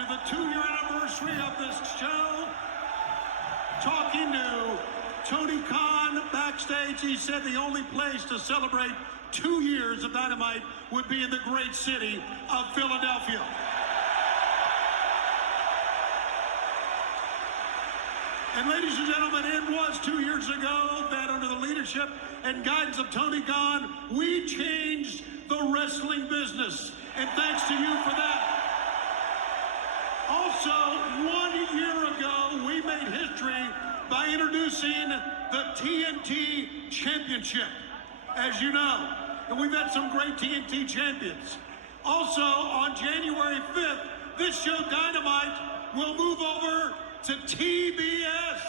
to the 2-year anniversary of this show. Talking to Tony Khan backstage, he said the only place to celebrate 2 years of Dynamite would be in the great city of Philadelphia. And ladies and gentlemen, it was 2 years ago that under the leadership and guidance of Tony Khan, we changed the wrestling business. And thanks to you for that. Also, 1 year ago, we made history by introducing the TNT Championship, as you know. And we've had some great TNT champions. Also, on January 5th, this show, Dynamite, will move over to TBS.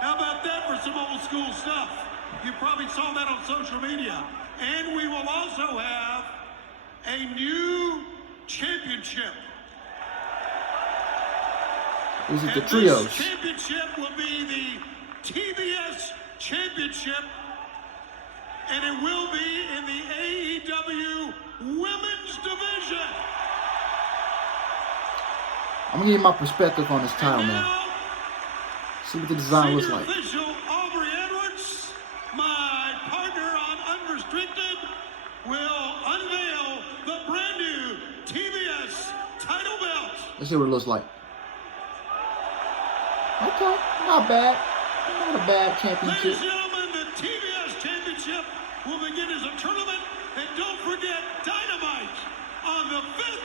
How about that for some old school stuff? You probably saw that on social media. And we will also have a new championship. This is the trios. This championship will be the TBS Championship, and it will be in the AEW Women's Division. I'm gonna give my perspective on this title, man. See what the design looks like. Official Aubrey Edwards, my partner on Unrestricted, will unveil the brand new TBS title belt. Let's see what it looks like. Okay, not bad. Not a bad championship. Ladies and gentlemen, the TBS Championship will begin as a tournament. And don't forget Dynamite on the 5th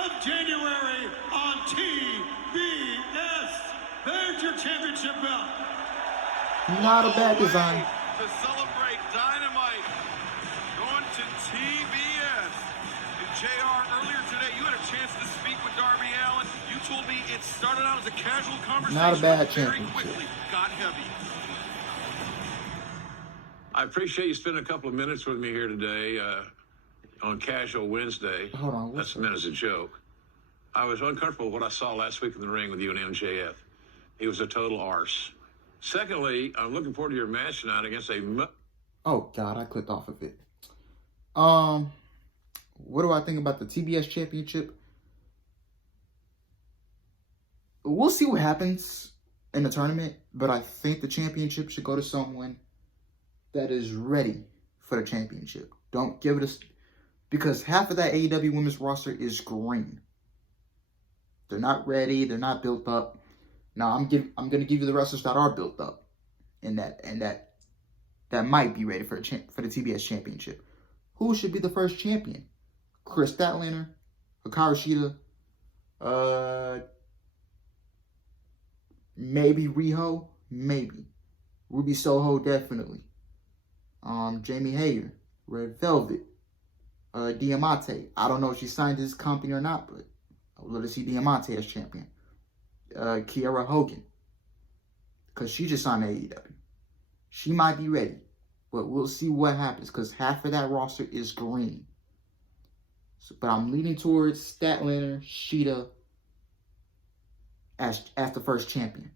of January on TBS. There's your championship belt. Not a bad design. To celebrate Dynamite going to TBS. And JR, earlier today, you had a chance to speak with Darby Allin. You told me it started out as a casual conversation. Not a bad but very championship. quickly got heavy. I appreciate you spending a couple of minutes with me here today on Casual Wednesday. Hold on. That's meant as a joke. I was uncomfortable with what I saw last week in the ring with you and MJF. He was a total arse. Secondly, I'm looking forward to your match tonight against a... Oh, God, I clicked off of it. What do I think about the TBS Championship? We'll see what happens in the tournament, but I think the championship should go to someone that is ready for the championship. Don't give it a... Because half of that AEW women's roster is green. They're not ready. They're not built up. Now, I'm going to give you the wrestlers that are built up and that might be ready for the TBS Championship. Who should be the first champion? Chris Statlander, Hikaru Shida, maybe Riho, maybe. Ruby Soho, definitely. Jamie Hayter, Red Velvet, Diamante. I don't know if she signed this company or not, but I would love to see Diamante as champion. Kiera Hogan, because she just signed AEW. She might be ready, but we'll see what happens, because half of that roster is green. So, but I'm leaning towards Statlander, Shida as the first champion.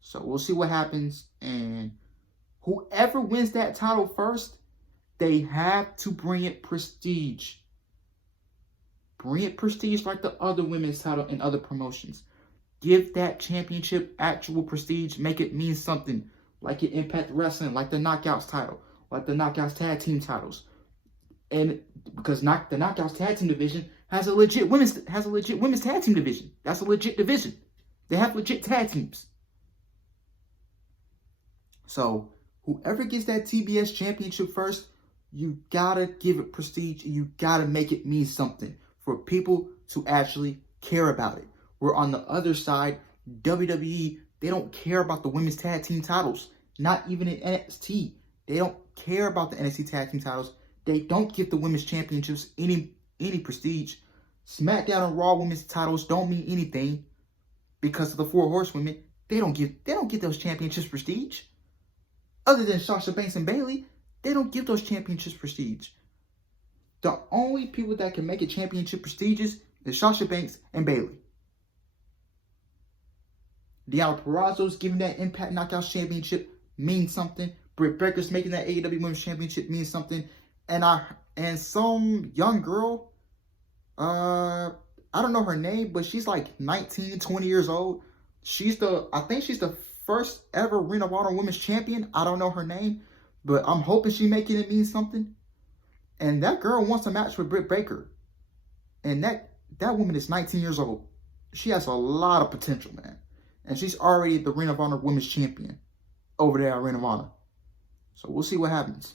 So we'll see what happens, and whoever wins that title first, they have to bring it prestige. Bring it prestige like the other women's title and other promotions. Give that championship actual prestige. Make it mean something. Like it Impact Wrestling, like the Knockouts title, like the Knockouts Tag Team titles. And because the Knockouts Tag Team division has a legit women's tag team division. That's a legit division. They have legit tag teams. So whoever gets that TBS championship first, you gotta give it prestige. You gotta make it mean something for people to actually care about it. Where on the other side, WWE, they don't care about the women's tag team titles. Not even in NXT. They don't care about the NXT tag team titles. They don't give the women's championships any prestige. SmackDown and Raw women's titles don't mean anything because of the 4 horsewomen. They don't give those championships prestige. Other than Sasha Banks and Bayley, they don't give those championships prestige. The only people that can make it championship prestigious is Sasha Banks and Bayley. Deonna Purrazzo's giving that Impact Knockouts Championship means something. Britt Baker's making that AEW Women's Championship means something. And some young girl, I don't know her name, but she's like 19, 20 years old. I think she's the first ever Ring of Honor Women's Champion. I don't know her name, but I'm hoping she's making it mean something. And that girl wants a match with Britt Baker. And that woman is 19 years old. She has a lot of potential, man. And she's already the Ring of Honor Women's Champion over there at Ring of Honor. So we'll see what happens.